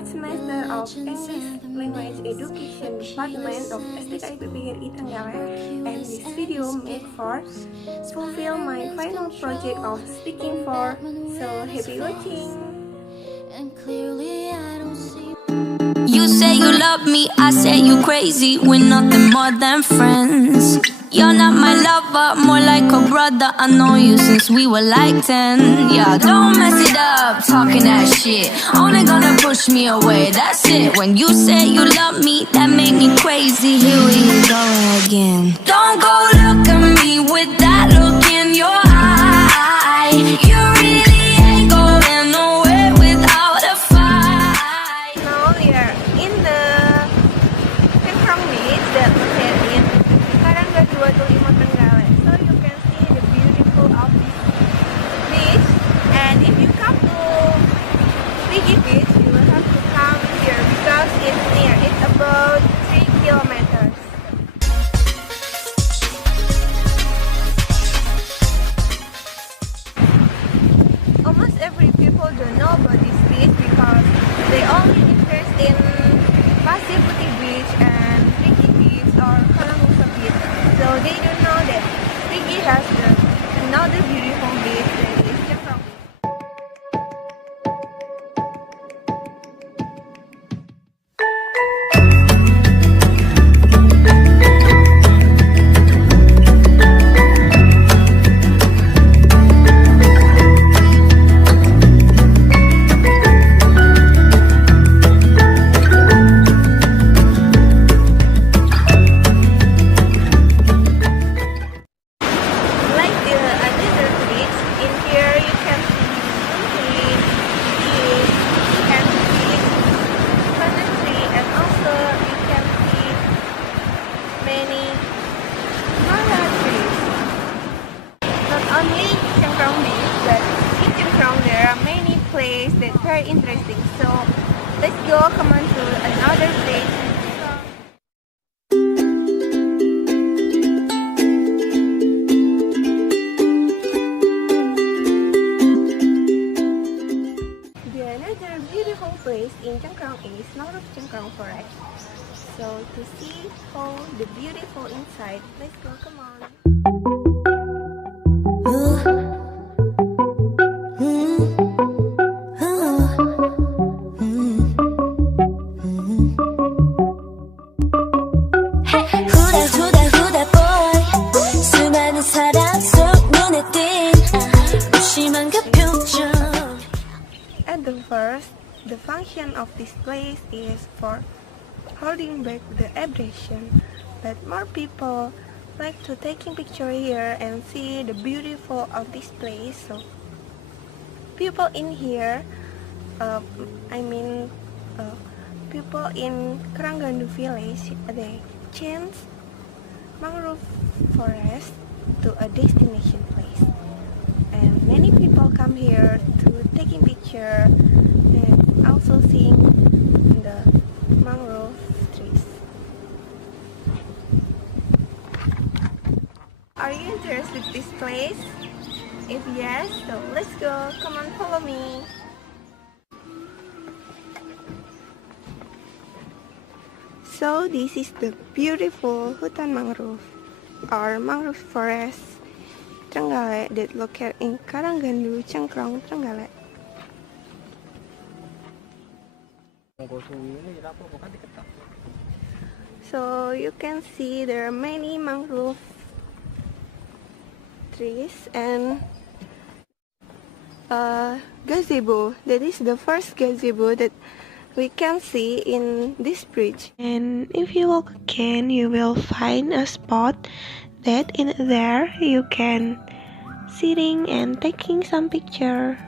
4th semester of English Language Education Department of STKIP PGRI Trenggalek, and this video made for fulfill my final project of speaking for. So happy watching. You say you love me, I say you crazy. We're nothing more than friends. You're not my lover, more like a brother. I know you since we were like 10. Yeah, don't mess it up, talking that shit. Only gonna push me away, that's it. When you say you love me, that made me crazy. Here we go again. Don't go look at me with that look in your eye. You really ain't going nowhere without a fight. Now we are in the Cengkrong beach that located in Karanggandu, Watulimo, Trenggalek. So you can see the beautiful of this beach. And if you come to PGRI beach, you will have to come here because it's near. It's about 3 kilometers. Almost every people don't know about this beach because they only interest in Basuki beach and PGRI beach or Karanggandu beach. So they don't know that PGRI has another beautiful beach that is Cengkrong. There are many places that are very interesting. So let's go. Come on to another place. The another beautiful place in Cengkrong is Mangrove Cengkrong Forest. So to see how the beautiful inside, let's go. Come on. At the first, the function of this place is for holding back the abrasion, but more people like to taking picture here and see the beautiful of this place. So people in here, people in Karanggandu village, they change mangrove forest to a destination place, and many people come here to taking picture and also seeing the mangrove trees. Are you interested in this place? If yes, so let's go. Come on, follow me. So this is the beautiful hutan mangrove or mangrove forest Trenggalek that located in Karanggandu, Cengkrong, Trenggalek. So you can see there are many mangrove trees and gazebo. That is the first gazebo that we can see in this bridge. And if you walk again, you will find a spot that in there you can sitting and taking some picture.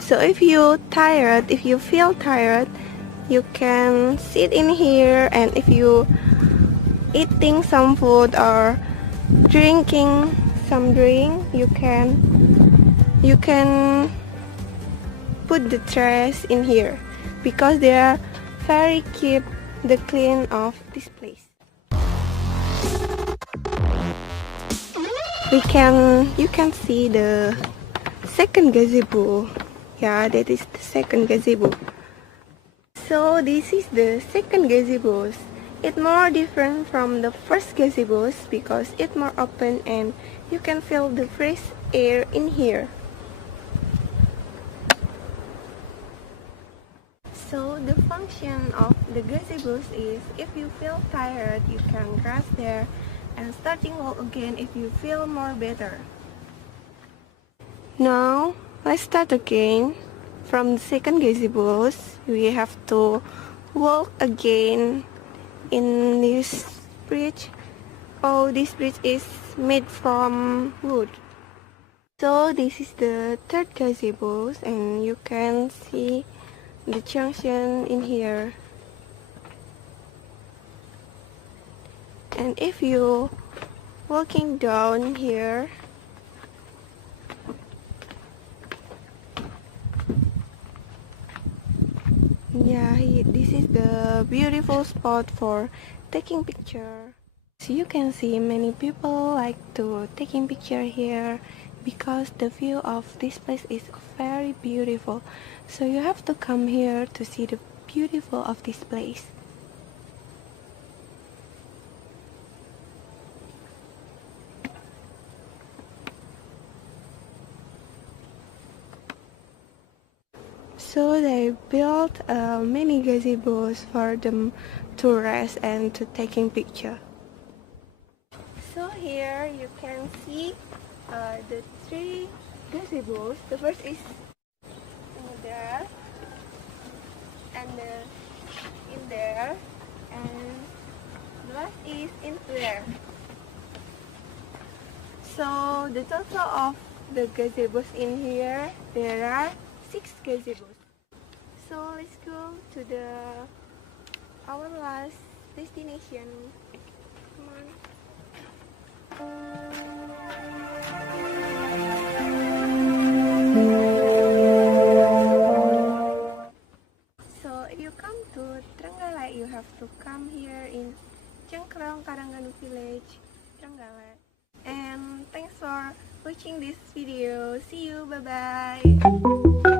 So if you feel tired, you can sit in here, and if you eating some food or drinking some drink, you can put the trash in here because they are very keep the clean of this place. You can see the second gazebo Yeah, that is the second gazebo. So this is the second gazebo. It's more different from the first gazebo because it's more open and you can feel the fresh air in here. So the function of the gazebos is if you feel tired, you can rest there and starting all again if you feel more better. Now, let's start again. From the second gazebos, we have to walk again in this bridge. Oh, this bridge is made from wood. So this is the third gazebos and you can see the junction in here. And if you walking down here, yeah, this is the beautiful spot for taking picture. So you can see many people like to taking picture here because the view of this place is very beautiful. So you have to come here to see the beautiful of this place. So they built many gazebos for them to rest and to taking picture. So here you can see the three gazebos. The first is in there, and in there, and the last is in there. So the total of the gazebos in here, there are 6 gazebos. So let's go to our last destination. Come on. So if you come to Trenggalek, you have to come here in Cengkrong, Karanggandu village, Trenggalek. And thanks for watching this video. See you, bye bye.